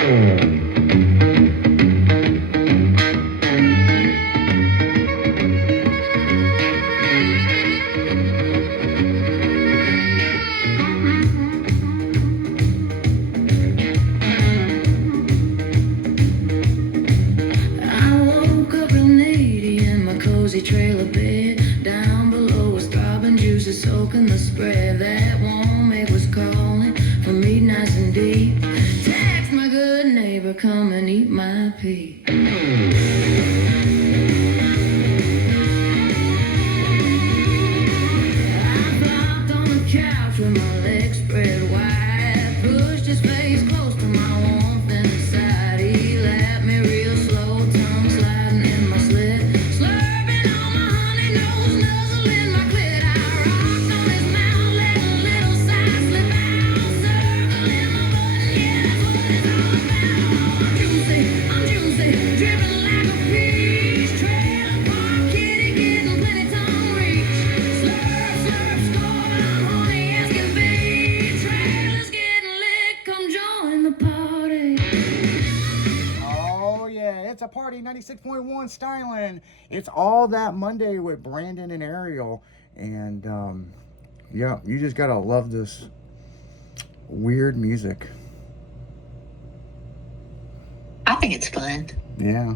woke up real needy in my cozy trailer bed. Down below was throbbing juices soaking the spread. That warm egg was calling for me nice and deep. Text my good neighbor, come and eat my pea. I flopped on the couch with my legs spread wide. Pushed his face close to my warmth inside. He lapped me real slow, tongue sliding in my slit. Slurping on my honey nose, nuzzling my clit. I rocked on his mouth, letting a little side slip out. Circling my button, yeah, that's what it's all about. I'm juicy, dripping like a peach. Trailer park kitty, getting plenty tongue reach. Slurp, slurp, score, I'm horny as can be. Trailers getting lit, come join the party. Oh, yeah, it's a party. 96.1 Styling. It's All That Monday with Brandon and Ariel. And, yeah, you just gotta love this weird music. I think it's fun. Yeah.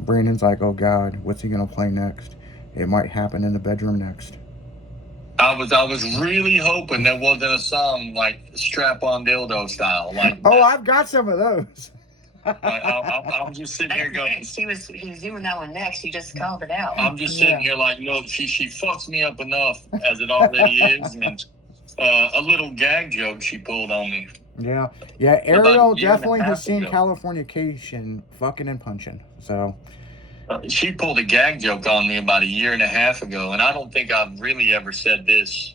Brandon's like, oh, God, what's he gonna play next? It might happen in the bedroom next. I was really hoping there wasn't a song like Strap-On Dildo style. Like, Oh, I've got some of those. I'm just sitting here going. He was doing that one next. He just called it out. I'm just sitting here like, look, she fucks me up enough as it already is, and a little gag joke she pulled on me. Yeah. About Ariel a year and a definitely half has seen ago. Californication fucking and punching. So, She pulled a gag joke on me about a year and a half ago, and I don't think I've really ever said this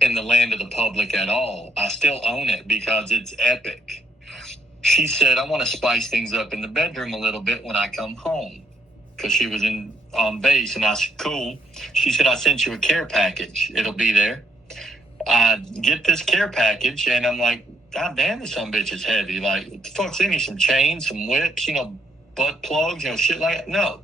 in the land of the public at all. I still own it because it's epic. She said, I want to spice things up in the bedroom a little bit when I come home, because she was on base, and I said, cool. She said, I sent you a care package. It'll be there. I get this care package, and I'm like, God damn, this son of a bitch is heavy. Like, what the fuck's in here? Some chains, some whips, butt plugs, shit like that. No.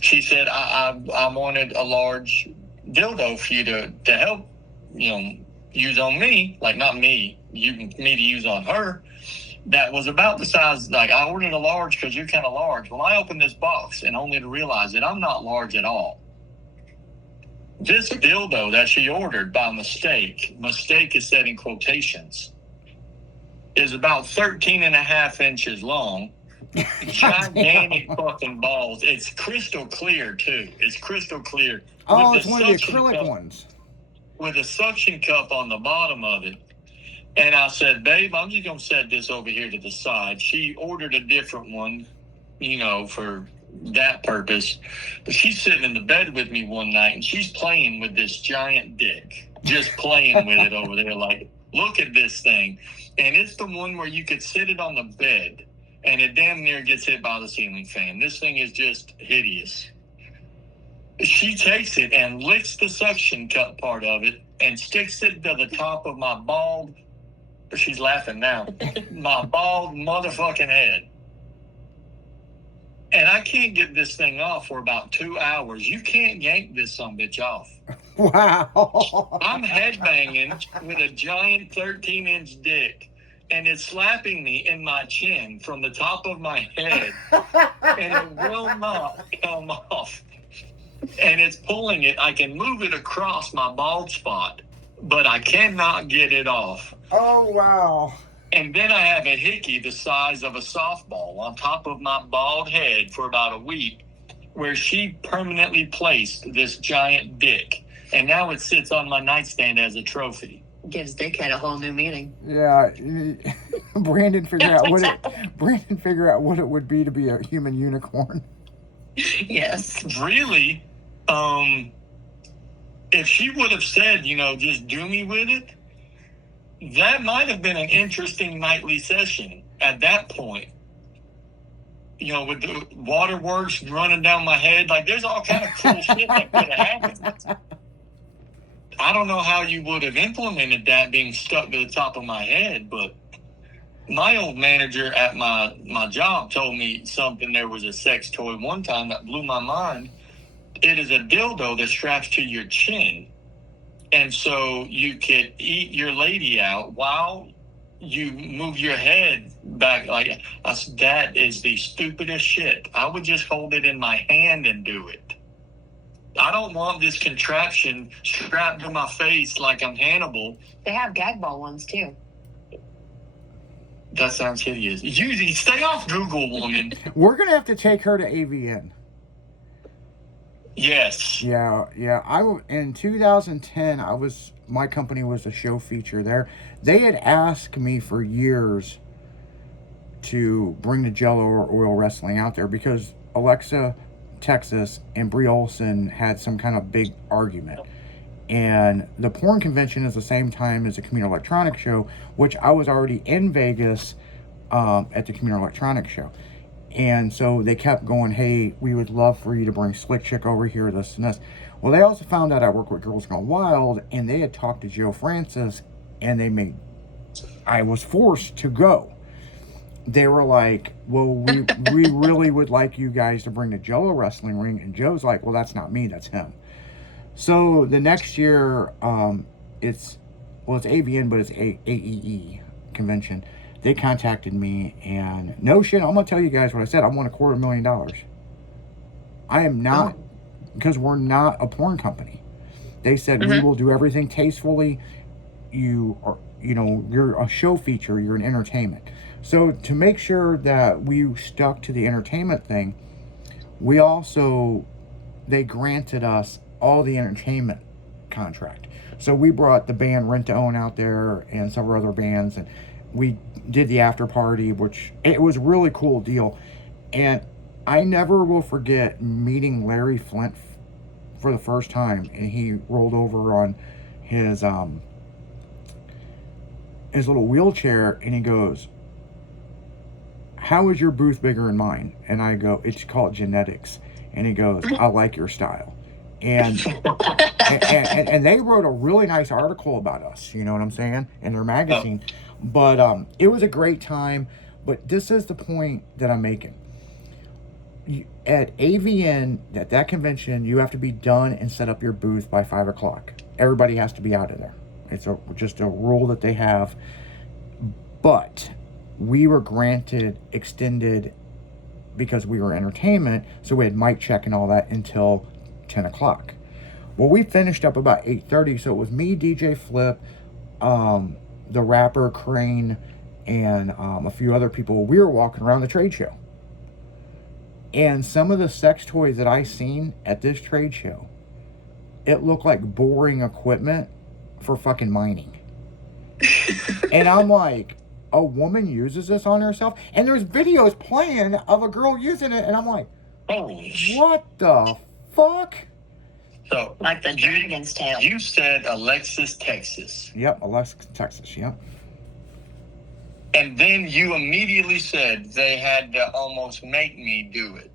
She said, I wanted a large dildo for you to help, use on me. Like, not me, me to use on her. That was about the size, like, I ordered a large because you're kind of large. Well, I opened this box and only to realize that I'm not large at all. This dildo that she ordered by mistake is said in quotations, is about 13 and a half inches long. Gigantic fucking balls. It's crystal clear, too. It's crystal clear. oh, With it's the one of the suction acrylic cup- ones. With a suction cup on the bottom of it. And I said, babe, I'm just going to set this over here to the side. She ordered a different one, for that purpose. But she's sitting in the bed with me one night, and she's playing with this giant dick. Just playing with it over there. Like, look at this thing. And it's the one where you could sit it on the bed, and it damn near gets hit by the ceiling fan. This thing is just hideous. She takes it and licks the suction cup part of it and sticks it to the top of my bald, she's laughing now, my bald motherfucking head. And I can't get this thing off for about 2 hours. You can't yank this sumbitch off. Wow. I'm headbanging with a giant 13-inch dick, and it's slapping me in my chin from the top of my head, and it will not come off. And it's pulling it. I can move it across my bald spot, but I cannot get it off. Oh, wow. And then I have a hickey the size of a softball on top of my bald head for about a week, where she permanently placed this giant dick. And now it sits on my nightstand as a trophy. Gives dickhead a whole new meaning. Yeah. Brandon figure out what it would be to be a human unicorn. Yes. Really, if she would have said, just do me with it, that might have been an interesting nightly session at that point. With the waterworks running down my head, like there's all kind of cool shit that could have happened. I don't know how you would have implemented that being stuck to the top of my head, but my old manager at my job told me something. There was a sex toy one time that blew my mind. It is a dildo that straps to your chin. And so you could eat your lady out while you move your head back. Like, that is the stupidest shit. I would just hold it in my hand and do it. I don't want this contraption strapped to my face like I'm Hannibal. They have gag ball ones too. That sounds hideous. You stay off Google, woman. We're gonna have to take her to AVN. Yes. Yeah. In 2010, my company was a show feature there. They had asked me for years to bring the Jello or oil wrestling out there because Alexa Texas and Brie Olson had some kind of big argument. And the porn convention is the same time as the Commuter Electronics Show, which I was already in Vegas at the Commuter Electronics Show. And so they kept going, hey, we would love for you to bring Slick Chick over here, this and this. Well, they also found out I work with Girls Gone Wild, and they had talked to Joe Francis, and I was forced to go. They were like, well, we really would like you guys to bring the Jello wrestling ring. And Joe's like, well, that's not me, that's him. So the next year, it's AVN, but it's AEE convention. They contacted me, and no shit, I'm going to tell you guys what I said. I want $250,000. I am not, because we're not a porn company. They said, we will do everything tastefully. You're a show feature, you're an entertainment. So to make sure that we stuck to the entertainment thing, they granted us all the entertainment contract. So we brought the band Rent to Own out there and several other bands, and we did the after party, which it was a really cool deal. And I never will forget meeting Larry Flint for the first time, and he rolled over on his little wheelchair, and he goes, how is your booth bigger than mine? And I go, it's called genetics. And he goes, I like your style. And and they wrote a really nice article about us, you know what I'm saying, in their magazine. But it was a great time. But this is the point that I'm making. At AVN, at that convention, you have to be done and set up your booth by 5 o'clock. Everybody has to be out of there. It's just a rule that they have. But we were granted extended because we were entertainment, so we had mic check and all that until 10 o'clock. Well, we finished up about 8:30, so it was me, DJ Flip, the rapper Crane, and a few other people. We were walking around the trade show. And some of the sex toys that I seen at this trade show, it looked like boring equipment for fucking mining. And I'm like, a woman uses this on herself? And there's videos playing of a girl using it, and I'm like, what the fuck? So, Like the dragon's tail. You said Alexis, Texas. Yep, Alexis, Texas, yep. And then you immediately said they had to almost make me do it.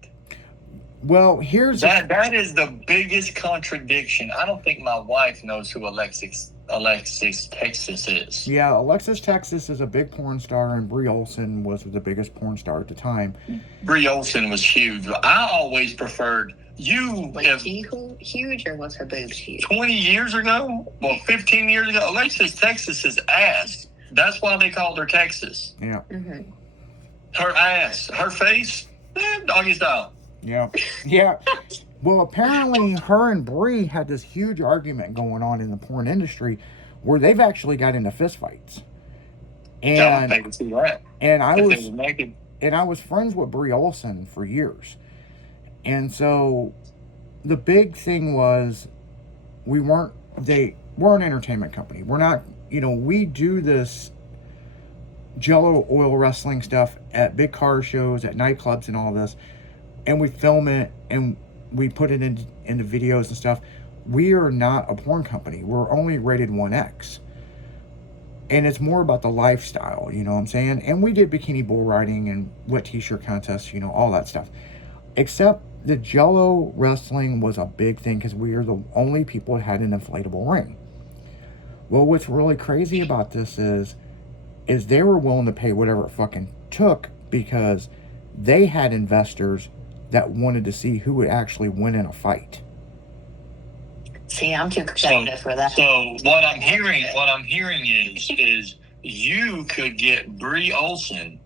Well, here's that is the biggest contradiction. I don't think my wife knows who Alexis Texas is. Yeah, Alexis Texas is a big porn star, and Brie Olson was the biggest porn star at the time. Brie Olson was huge. I always preferred you. Was she huge or was her boobs huge? 20 years ago, 15 years ago, Alexis Texas's ass. That's why they called her Texas. Yeah. Mm-hmm. Her ass, her face, doggy style. Yeah. Yeah. Well, apparently her and Brie had this huge argument going on in the porn industry where they've actually got into fistfights. And I can see that. And I was friends with Brie Olson for years. And so the big thing was we're an entertainment company. We're not, we do this Jello oil wrestling stuff at big car shows, at nightclubs and all this. And we film it and we put it into videos and stuff. We are not a porn company. We're only rated 1X. And it's more about the lifestyle, you know what I'm saying? And we did bikini bull riding and wet t-shirt contests, all that stuff. Except the Jello wrestling was a big thing because we are the only people that had an inflatable ring. Well, what's really crazy about this is is they were willing to pay whatever it fucking took because they had investors that wanted to see who would actually win in a fight. See, I'm too competitive for that. So what I'm hearing is you could get Brie Olson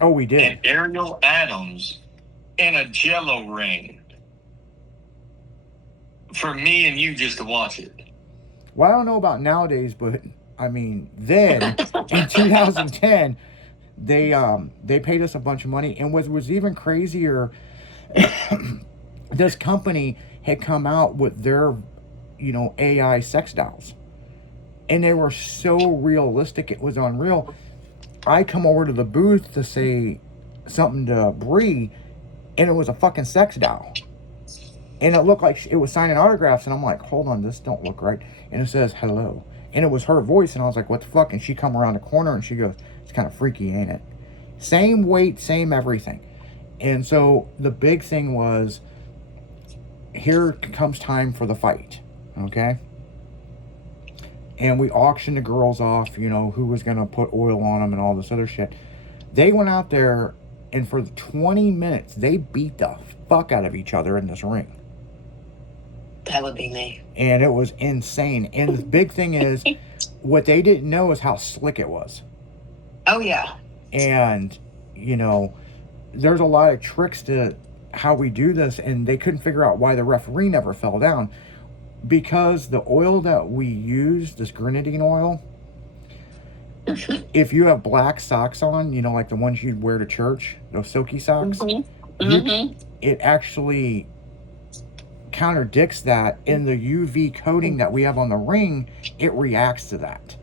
Oh, we did. and Ariel Adams in a Jello ring for me and you just to watch it. Well, I don't know about nowadays, but I mean, then in 2010, they paid us a bunch of money, and what was even crazier, this company had come out with their, AI sex dolls, and they were so realistic, it was unreal. I come over to the booth to say something to Bree, and it was a fucking sex doll. And it looked like it was signing autographs, and I'm like, hold on, this don't look right. And it says, hello. And it was her voice, and I was like, what the fuck? And she come around the corner, and she goes, it's kind of freaky, ain't it? Same weight, same everything. And so the big thing was, here comes time for the fight, okay? And we auctioned the girls off, who was going to put oil on them and all this other shit. They went out there, and for 20 minutes, they beat the fuck out of each other in this ring. That would be me. And it was insane. And the big thing is, what they didn't know is how slick it was. Oh, yeah. And, there's a lot of tricks to how we do this, and they couldn't figure out why the referee never fell down. Because the oil that we use, this grenadine oil, if you have black socks on, like the ones you'd wear to church, those silky socks, it actually contradicts that. In the UV coating that we have on the ring, it reacts to that.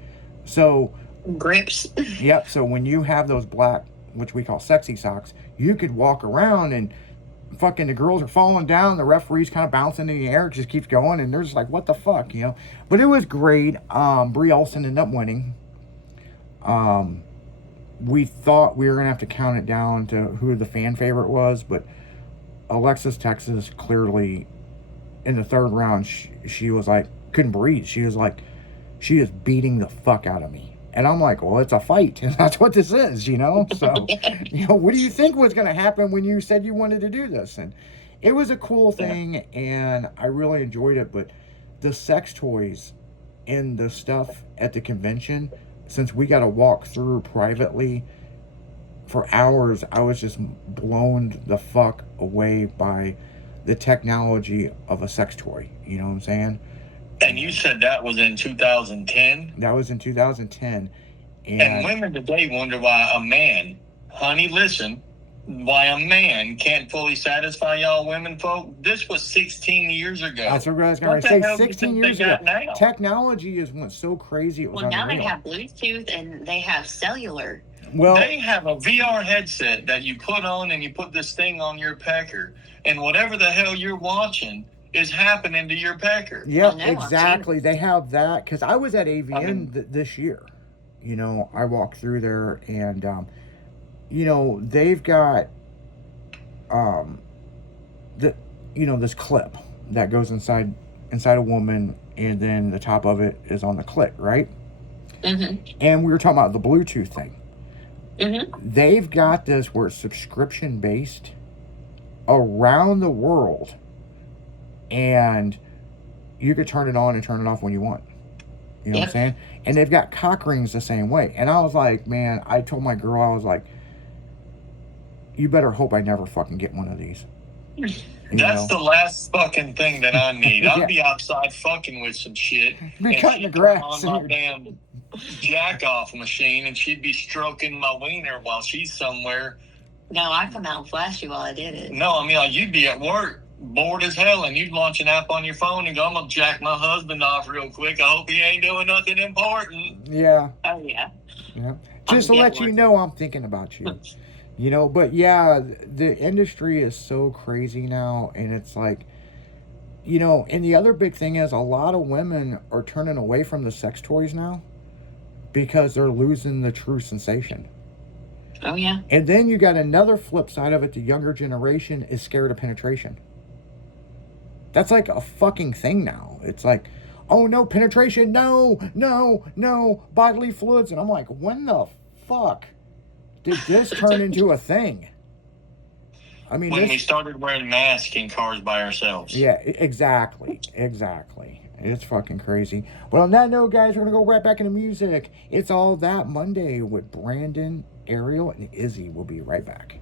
So grips. Yep. So when you have those black, which we call sexy socks, you could walk around and fucking the girls are falling down, the referee's kind of bouncing in the air, it just keeps going, and they're just like, what the fuck, But it was great. Brie Olson ended up winning. We thought we were gonna have to count it down to who the fan favorite was, but Alexis Texas clearly in the third round, she was like, couldn't breathe. She was like, she is beating the fuck out of me. And I'm like, well, it's a fight, and that's what this is, So, what do you think was going to happen when you said you wanted to do this? And it was a cool thing, and I really enjoyed it. But the sex toys and the stuff at the convention, since we got to walk through privately for hours, I was just blown the fuck away by the technology of a sex toy. You know what I'm saying? And you said that was in 2010? That was in 2010. And women today wonder why a man, honey, listen, why a man can't fully satisfy y'all women folk. This was 16 years ago. That's what I was going to say. 16 years ago. Now? Technology went so crazy. It was Well, now unreal. they have Bluetooth and they have cellular. Well, they have a VR headset that you put on, and you put this thing on your pecker, and whatever the hell you're watching is happening to your pecker. yeah, I know, exactly. They have that, because I was at AVN I mean- this year. I walked through there, and they've got this clip that goes inside a woman, and then the top of it is on the clit, right? And we were talking about the Bluetooth thing. They've got this where it's subscription based around the world, and you could turn it on and turn it off when you want. You know what I'm saying? And they've got cock rings the same way. And I was like, man, I told my girl, I was like, you better hope I never fucking get one of these. That's the last fucking thing that I need. I'll Yeah. be outside fucking with some shit. Be and cutting the she'd grass turn on and my damn jack-off machine, and she'd be stroking my wiener while she's somewhere. No, I come out and flash you while I did it. No, I mean, like, you'd be at work, bored as hell, and you'd launch an app on your phone and go, I'm going to jack my husband off real quick. I hope he ain't doing nothing important. Yeah. Oh, yeah. Yeah. Just to get let you one. know, I'm thinking about you. But yeah, the industry is so crazy now, and it's like, and the other big thing is a lot of women are turning away from the sex toys now because they're losing the true sensation. Oh, yeah. And then you got another flip side of it. The younger generation is scared of penetration. That's like a fucking thing now. It's like, oh no, penetration, no, bodily fluids. And I'm like, when the fuck did this turn into a thing? I mean, When we started wearing masks in cars by ourselves. yeah, exactly. It's fucking crazy. But on that note, guys, we're going to go right back into music. It's All That Monday with Brandon, Ariel, and Izzy. We'll be right back.